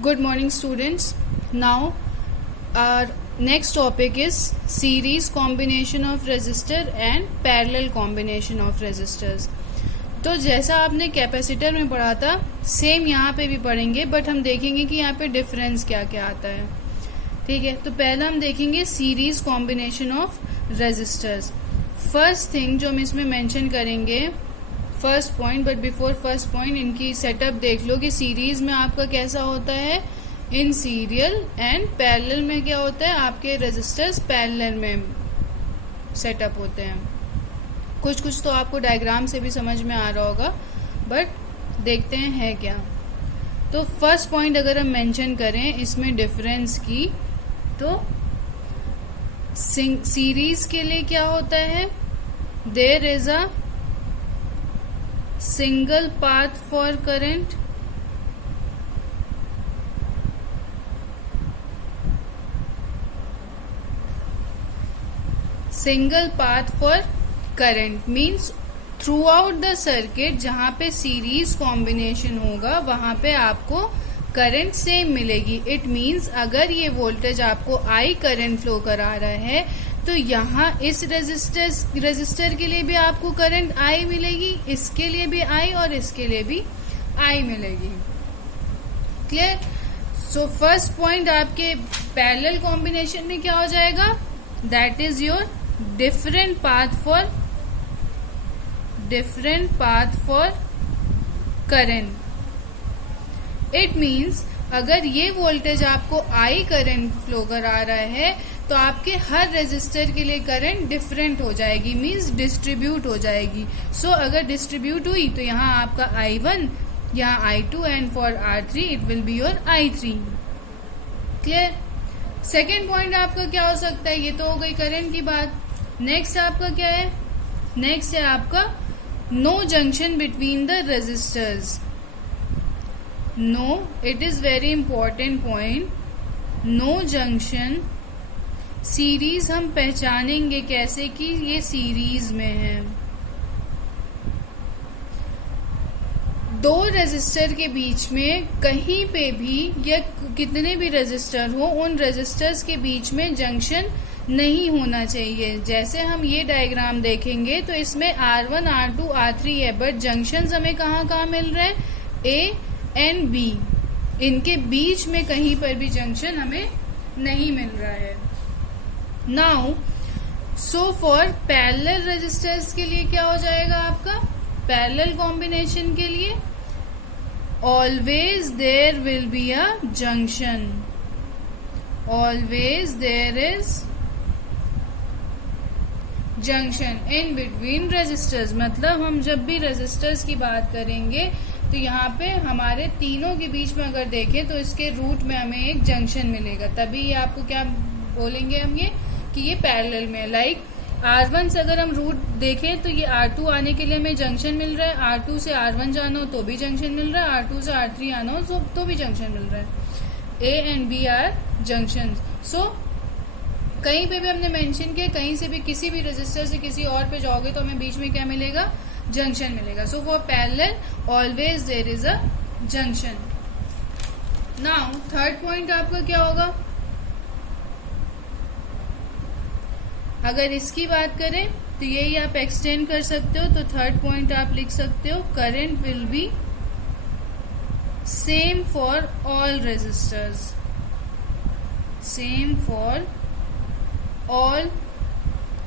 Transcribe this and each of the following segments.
Good morning, students. Now, our next topic is series combination of resistor and parallel combination of resistors. तो जैसा आपने capacitor में पढ़ा था सेम यहाँ पे भी पढ़ेंगे, बट हम देखेंगे कि यहाँ पे डिफरेंस क्या क्या आता है. ठीक है, तो पहला हम देखेंगे series combination of resistors. First thing जो हम इसमें मेंशन करेंगे, first point, but before first point इनकी सेटअप देख लो कि सीरीज में आपका कैसा होता है, इन सीरियल, एंड पैरेलल में क्या होता है, आपके रेजिस्टर्स पैरेलल में सेटअप होते हैं. कुछ कुछ तो आपको डायग्राम से भी समझ में आ रहा होगा, बट देखते हैं है क्या. तो फर्स्ट पॉइंट अगर हम मेंशन करें इसमें डिफरेंस की, तो सीरीज के लिए क्या होता है, there is a single path for current, single path for current means throughout the circuit जहां पे सीरीज कॉम्बिनेशन होगा वहां पे आपको करंट सेम मिलेगी. इट मीन्स अगर ये वोल्टेज आपको आई करंट फ्लो करा रहा है तो यहाँ इस रेजिस्टर के लिए भी आपको करंट आई मिलेगी, इसके लिए भी आई और इसके लिए भी आई मिलेगी. क्लियर. सो फर्स्ट पॉइंट आपके पैरेलल कॉम्बिनेशन में क्या हो जाएगा, that is your different path for current. It means अगर ये वोल्टेज आपको आई करंट फ्लो करा रहा है तो आपके हर रेजिस्टर के लिए करंट डिफरेंट हो जाएगी, मीन्स डिस्ट्रीब्यूट हो जाएगी. सो अगर डिस्ट्रीब्यूट हुई तो यहाँ आपका I1, यहाँ I2, and for R3 it will be your I3. Clear. Second point आपका क्या हो सकता है, ये तो हो गई करंट की बात. नेक्स्ट आपका क्या है, नेक्स्ट है आपका no junction between the resistors. No, it is very important point. No junction. Series हम पहचानेंगे कैसे कि ये सीरीज में है. दो रेजिस्टर के बीच में कहीं पे भी या कितने भी रेजिस्टर हो, उन रेजिस्टर्स के बीच में जंक्शन नहीं होना चाहिए. जैसे हम ये डायग्राम देखेंगे तो इसमें R1, R2, R3 है, बट जंक्शंस हमें कहाँ कहाँ मिल रहे हैं, A एंड B. इनके बीच में कहीं पर भी जंक्शन हमें नहीं मिल रहा है. Now so for parallel resistors के लिए क्या हो जाएगा आपका, पैरेलल कॉम्बिनेशन के लिए always there will be a junction. Always there is junction in between resistors. मतलब हम जब भी रेजिस्टर्स की बात करेंगे तो यहाँ पे हमारे तीनों के बीच में अगर देखें तो इसके रूट में हमें एक जंक्शन मिलेगा, तभी ये आपको क्या बोलेंगे हम, ये कि ये पैरेलल में. लाइक R1 से अगर हम रूट देखें तो ये R2 आने के लिए हमें जंक्शन मिल रहा है, R2 से R1 जाना हो तो भी जंक्शन मिल रहा है, R2 से R3 आना हो तो भी जंक्शन मिल रहा है. A and B are junction. So कहीं पे भी हमने मेंशन किया, कहीं से भी किसी भी रजिस्टर से किसी और पे जाओगे तो हमें बीच में क्या मिलेगा, जंक्शन मिलेगा. So for parallel always there is a junction. Now third point आपका क्या होगा, अगर इसकी बात करें तो यही आप एक्सटेंड कर सकते हो. तो थर्ड पॉइंट आप लिख सकते हो, current will be same for all resistors. Same for all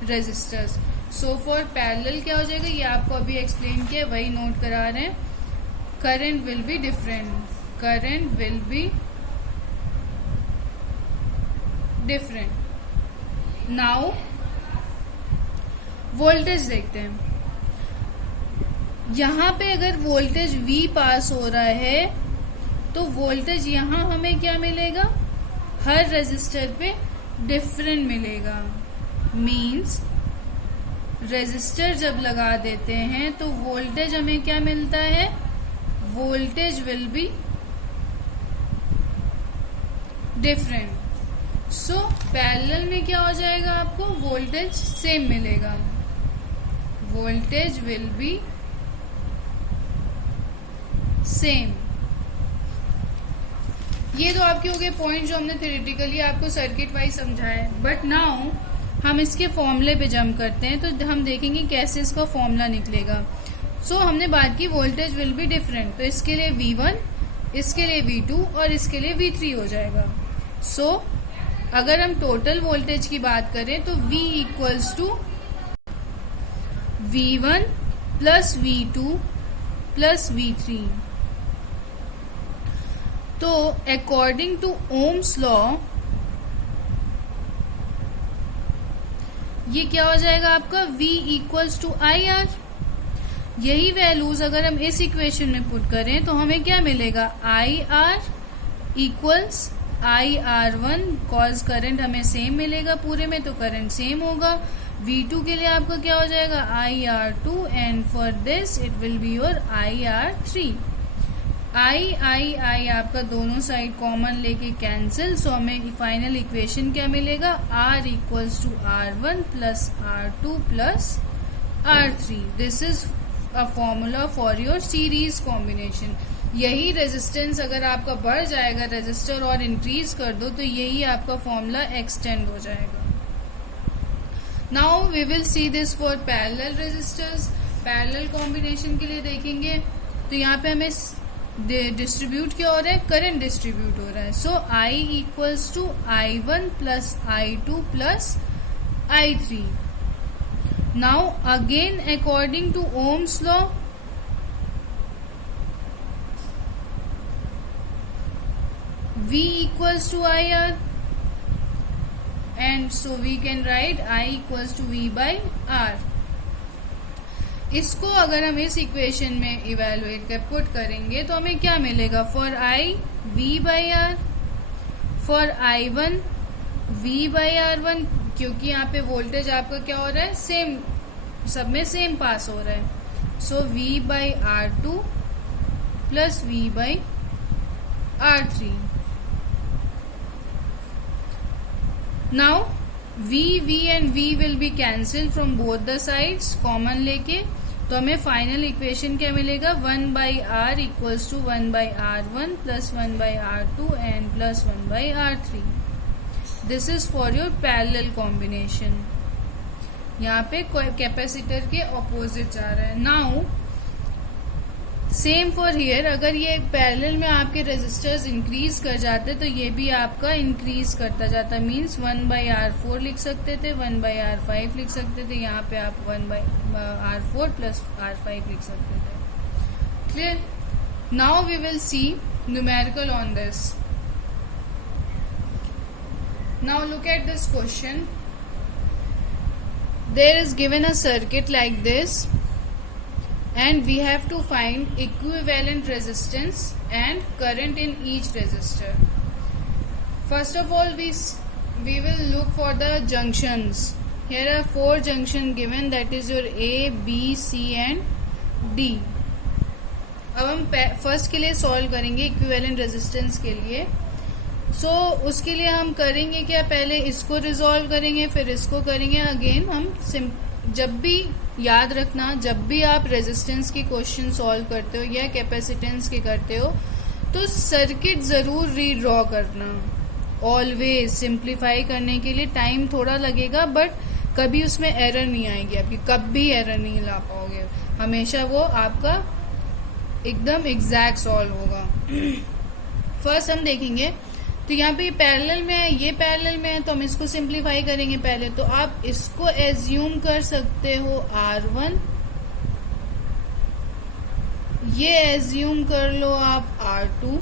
resistors. So for parallel क्या हो जाएगा, ये आपको अभी एक्सप्लेन किया, वही नोट करा रहे हैं. Current will be different. Current will be different. Now voltage देखते हैं. यहां पे अगर वोल्टेज V पास हो रहा है तो वोल्टेज यहां हमें क्या मिलेगा, हर रेजिस्टर पे डिफरेंट मिलेगा. मींस रेजिस्टर जब लगा देते हैं तो वोल्टेज हमें क्या मिलता है, voltage will be different. So parallel में क्या हो जाएगा, आपको वोल्टेज सेम मिलेगा. Voltage will be same. ये तो आपके हो गए पॉइंट जो हमने थ्योरेटिकली आपको सर्किट वाइज समझाया है। बट नाउ हम इसके फॉर्मूले पे जंप करते हैं, तो हम देखेंगे कैसे इसका फॉर्मूला निकलेगा। सो हमने बात की वोल्टेज विल बी डिफरेंट, तो इसके लिए V1, इसके लिए V2 और इसके लिए V3 हो जाएगा। सो अगर हम टोटल वोल्टेज की बात करें तो V equals to V1 plus V2 plus V3। तो अकॉर्डिंग टू ओम्स लॉ ये क्या हो जाएगा आपका V इक्वल्स टू IR। यही वैल्यूज अगर हम इस इक्वेशन में पुट करें तो हमें क्या मिलेगा, IR equals IR1, cause current हमें सेम मिलेगा पूरे में, तो करंट सेम होगा। V2 के लिए आपका क्या हो जाएगा, IR2 and for this it will be your IR3। I आपका दोनों साइड कॉमन लेके कैंसिल, सो हमें फाइनल इक्वेशन क्या मिलेगा, R equals to R1 plus R2 plus R3। This is a formula for your series combination. यही resistance अगर आपका बढ़ जाएगा रेजिस्टर और इंक्रीज कर दो तो यही आपका फॉर्मूला एक्सटेंड हो जाएगा। Now we will see this for parallel resistors. Parallel combination के लिए देखेंगे तो यहाँ पे हमें डिस्ट्रीब्यूट क्या हो रहा है, करंट डिस्ट्रीब्यूट हो रहा है। So I equals to I1 plus I2 plus I3। Now again according to Ohm's law V equals to IR and so we can write I equals to V by R। इसको अगर हम इस equation में evaluate कर put करेंगे तो हमें क्या मिलेगा, for I V by R, for I1 V by R1, क्योंकि यहाँ पे वोल्टेज आपका क्या हो रहा है, सेम, सब में सेम पास हो रहा है। सो V by R2 plus V by R3। Now V and V will be cancelled from both the sides, common लेके, तो हमें फाइनल इक्वेशन क्या मिलेगा, 1 by R equals to 1 by R1 plus 1 by R2 and plus 1 by R3। This is for your parallel combination. यहाँ पे capacitor के opposite जा रहा है। नाउ सेम फॉर हियर, अगर ये पैरेलल में आपके रेजिस्टर्स इंक्रीज कर जाते तो ये भी आपका इंक्रीज करता जाता, मींस 1 by R4 लिख सकते थे, 1 by R5 लिख सकते थे, यहाँ पे आप 1 by R4 प्लस R5 लिख सकते थे। Clear? Now we will see numerical on this. Now look at this question. There is given a circuit like this and we have to find equivalent resistance and current in each resistor. First of all we will look for the junctions. Here are 4 junction given, that is your A, B, C and D. अब हम first के लिए solve करेंगे equivalent resistance के लिए। सो उसके लिए हम करेंगे क्या, पहले इसको रिजॉल्व करेंगे फिर इसको करेंगे। अगेन हम जब भी याद रखना, जब भी आप रेजिस्टेंस की क्वेश्चन सॉल्व करते हो या कैपेसिटेंस के करते हो तो सर्किट जरूर रीड्रॉ करना। ऑलवेज सिंप्लीफाई करने के लिए टाइम थोड़ा लगेगा बट कभी उसमें एरर नहीं आएगी आपकी, कभी एरर नहीं ला पाओगे, हमेशा वो आपका एकदम एग्जैक्ट सॉल्व होगा। फर्स्ट हम देखेंगे तो यहाँ पे पैरेलल में है, ये पैरेलल में है, तो हम इसको सिंप्लीफाई करेंगे पहले। तो आप इसको एज्यूम कर सकते हो R1, ये एज्यूम कर लो आप R2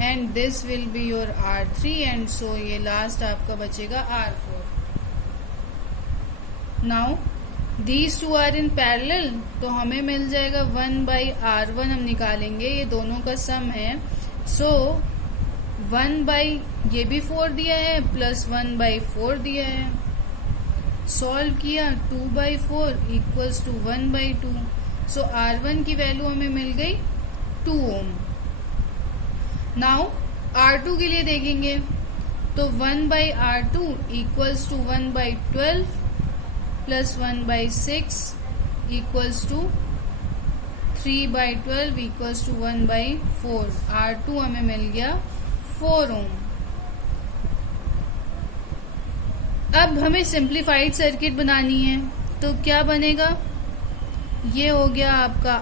and this will be your R3 and so ये लास्ट आपका बचेगा R4। Now these two are in parallel, तो हमें मिल जाएगा 1 by R1 हम निकालेंगे, ये दोनों का सम है। सो 1 by ये भी 4 दिया है प्लस 1 by 4 दिया है, सॉल्व किया 2 by 4 इक्वल्स टू 1 by 2। सो R1 की वैल्यू हमें मिल गई 2 ओम। नाउ R2 के लिए देखेंगे तो 1 by R2 equals to 1 by 12 plus 1 by 6 equals to 3/12 equals to 1/4। R2 हमें मिल गया 4 ओम। अब हमें सिंप्लीफाइड सर्किट बनानी है, तो क्या बनेगा, ये हो गया आपका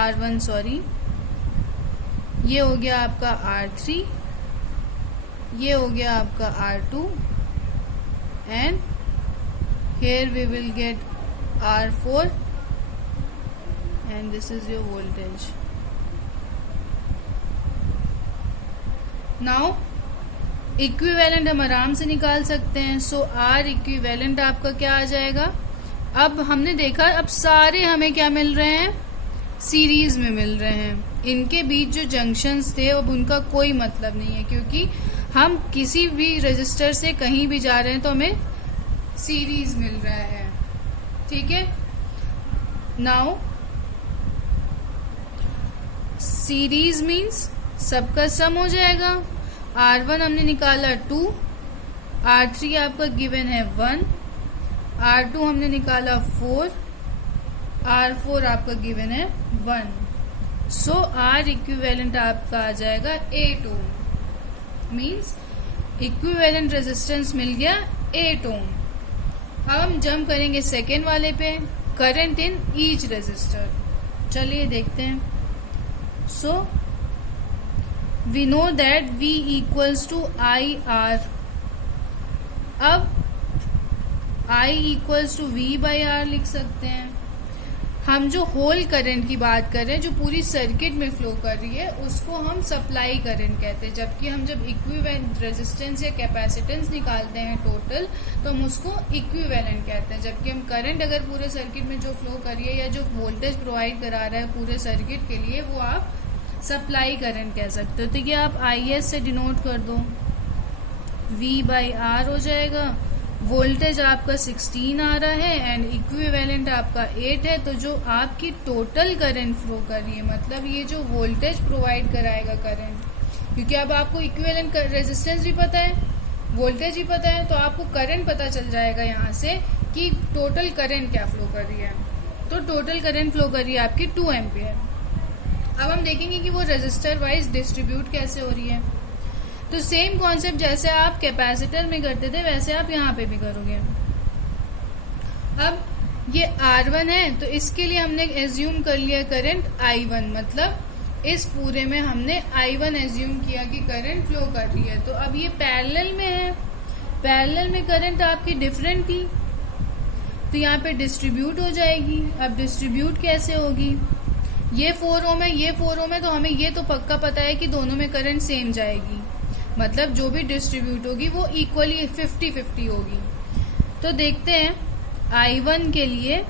R1 सॉरी, ये हो गया आपका R3, ये हो गया आपका R2 and here we will get R4 and this is your voltage. Now equivalent हम आराम से निकाल सकते हैं। सो R इक्विवेलेंट आपका क्या आ जाएगा, अब हमने देखा अब सारे हमें क्या मिल रहे हैं, सीरीज में मिल रहे हैं। इनके बीच जो जंक्शंस थे अब उनका कोई मतलब नहीं है, क्योंकि हम किसी भी रजिस्टर से कहीं भी जा रहे हैं तो हमें सीरीज मिल रहा है। ठीक है, नाउ सीरीज मीन्स सबका सम हो जाएगा। R1 हमने निकाला 2, R3 आपका गिवन है 1, R2 हमने निकाला 4, R4 आपका गिवन है 1। सो R इक्विवेलेंट आपका आ जाएगा 8 ओम, मीन्स इक्विवेलेंट रेजिस्टेंस मिल गया 8 ओम। अब हम जंप करेंगे सेकेंड वाले पे, करंट इन ईच रेजिस्टर। चलिए देखते हैं। सो we know that V equals to IR। अब I equals to V by R लिख सकते हैं। हम जो होल करंट की बात कर रहे हैं, जो पूरी सर्किट में फ्लो कर रही है, उसको हम सप्लाई करंट कहते हैं। जबकि हम जब इक्विवेलेंट रेजिस्टेंस या कैपेसिटेंस निकालते हैं टोटल, तो हम उसको इक्विवेलेंट कहते हैं। जबकि हम करंट अगर पूरे सर्किट में जो फ्लो कर रही है या जो वोल्टेज प्रोवाइड करा रहा है पूरे सर्किट के लिए, वो आप सप्लाई करंट कह सकते हो। तो ये आप IS से डिनोट कर दो, V by R हो जाएगा। वोल्टेज आपका 16 आ रहा है एंड इक्विवेलेंट आपका 8 है। तो जो आपकी टोटल करंट फ्लो कर रही है, मतलब ये जो वोल्टेज प्रोवाइड कराएगा करंट, क्योंकि अब आपको इक्विवेलेंट रेजिस्टेंस भी पता है, वोल्टेज भी पता है, तो आपको करंट पता चल जाएगा यहाँ से कि टोटल करंट क्या फ्लो कर रही है। तो टोटल करंट फ्लो कर रही है आपकी 2 एम्पियर। अब हम देखेंगे कि वो रेजिस्टर वाइज डिस्ट्रीब्यूट कैसे हो रही है। तो सेम कॉन्सेप्ट जैसे आप कैपेसिटर में करते थे, वैसे आप यहाँ पे भी करोगे। अब ये R1 है, तो इसके लिए हमने एज्यूम कर लिया करंट I1, मतलब इस पूरे में हमने I1 एज्यूम किया कि करंट फ्लो कर रही है। तो अब ये पैरेलल में है, पैरेलल में करंट आपकी डिफरेंट थी, तो यहाँ पे डिस्ट्रीब्यूट हो जाएगी। अब डिस्ट्रीब्यूट कैसे होगी, ये 4 ओम है, ये 4 ओम है, तो हमें ये तो पक्का पता है कि दोनों में करंट सेम जाएगी, मतलब जो भी डिस्ट्रीब्यूट होगी वो इक्वली 50-50 होगी। तो देखते हैं I1 के लिए,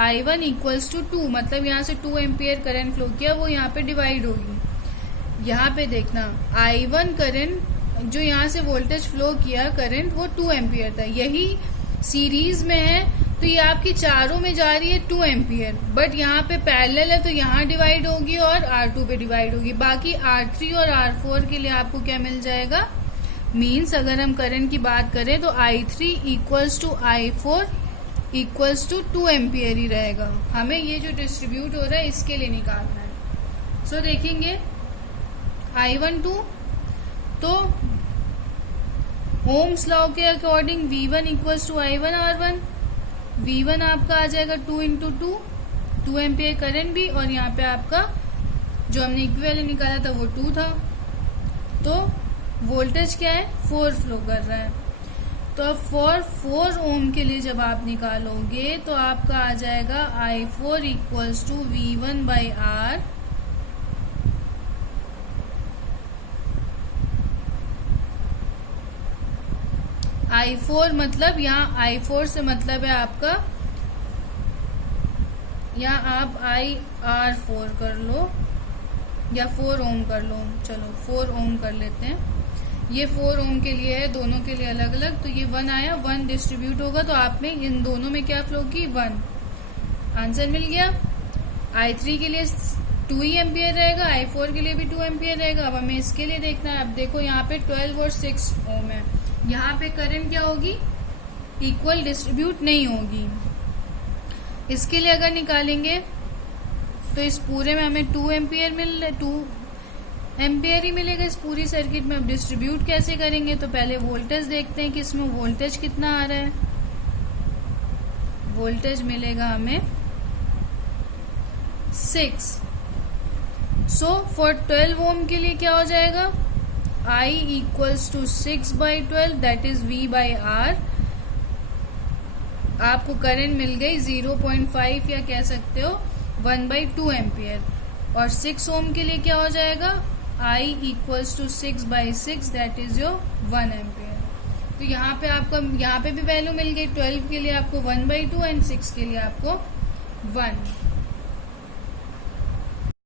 I1 इक्वल्स टू 2, मतलब यहाँ से 2 एम्पियर करंट फ्लो किया, वो यहाँ पे डिवाइड होगी। यहाँ पे देखना I1 करंट जो यहाँ से वोल्टेज फ्लो किया करंट, वो 2 एम्पियर था। यही सीरीज में है तो ये आपकी चारों में जा रही है 2 एम्पियर, बट यहाँ पे पैरेलल है तो यहाँ डिवाइड होगी और R2 पे डिवाइड होगी। बाकी R3 और R4 के लिए आपको क्या मिल जाएगा, मीन्स अगर हम करंट की बात करें तो I3 equals to I4 equals to 2 ampere ही रहेगा। हमें ये जो डिस्ट्रीब्यूट हो रहा है इसके लिए निकालना है। सो देखेंगे I1 2, तो ओम्स लॉ के according V1 equals to I1 R1। V1 आपका आ जाएगा 2 इंटू 2 एम्पियर करंट भी, और यहाँ पे आपका जो हमने इक्विवेलेंट निकाला था वो 2 था। तो वोल्टेज क्या है, 4 फ्लो कर रहा है। तो अब 4 ओम के लिए जब आप निकालोगे तो आपका आ जाएगा I4 equals to V1 by R। I4 मतलब यहाँ I4 से मतलब है आपका, यहाँ आप IR4 कर लो या 4 ओम कर लो, चलो 4 ओम कर लेते हैं। ये 4 ओम के लिए है, दोनों के लिए अलग अलग। तो ये 1 आया, 1 डिस्ट्रीब्यूट होगा तो आप में इन दोनों में क्या फ्लो की, 1। आंसर मिल गया। I3 के लिए 2 ही एम्पियर रहेगा, I4 के लिए भी 2 एम्पियर रहेगा। अब हमें इसके लिए देखना है। अब देखो यहाँ पे 12 और 6 ओम है, यहाँ पे करंट क्या होगी, इक्वल डिस्ट्रीब्यूट नहीं होगी। इसके लिए अगर निकालेंगे तो इस पूरे में हमें 2 एम्पियर ही मिलेगा इस पूरी सर्किट में। अब डिस्ट्रीब्यूट कैसे करेंगे, तो पहले वोल्टेज देखते हैं कि इसमें वोल्टेज कितना आ रहा है। वोल्टेज मिलेगा हमें 6। सो फॉर 12 ओम के लिए क्या हो जाएगा, I equals to 6/12 that is V/R। आपको करंट मिल गई 0.5 या कह सकते हो 1/2 एम्पियर। और 6 ओम के लिए क्या हो जाएगा, I equals to 6/6 that is your 1 ampere. तो यहाँ पे भी वैल्यू मिल गई। 12 के लिए आपको 1/2 एंड 6 के लिए आपको 1।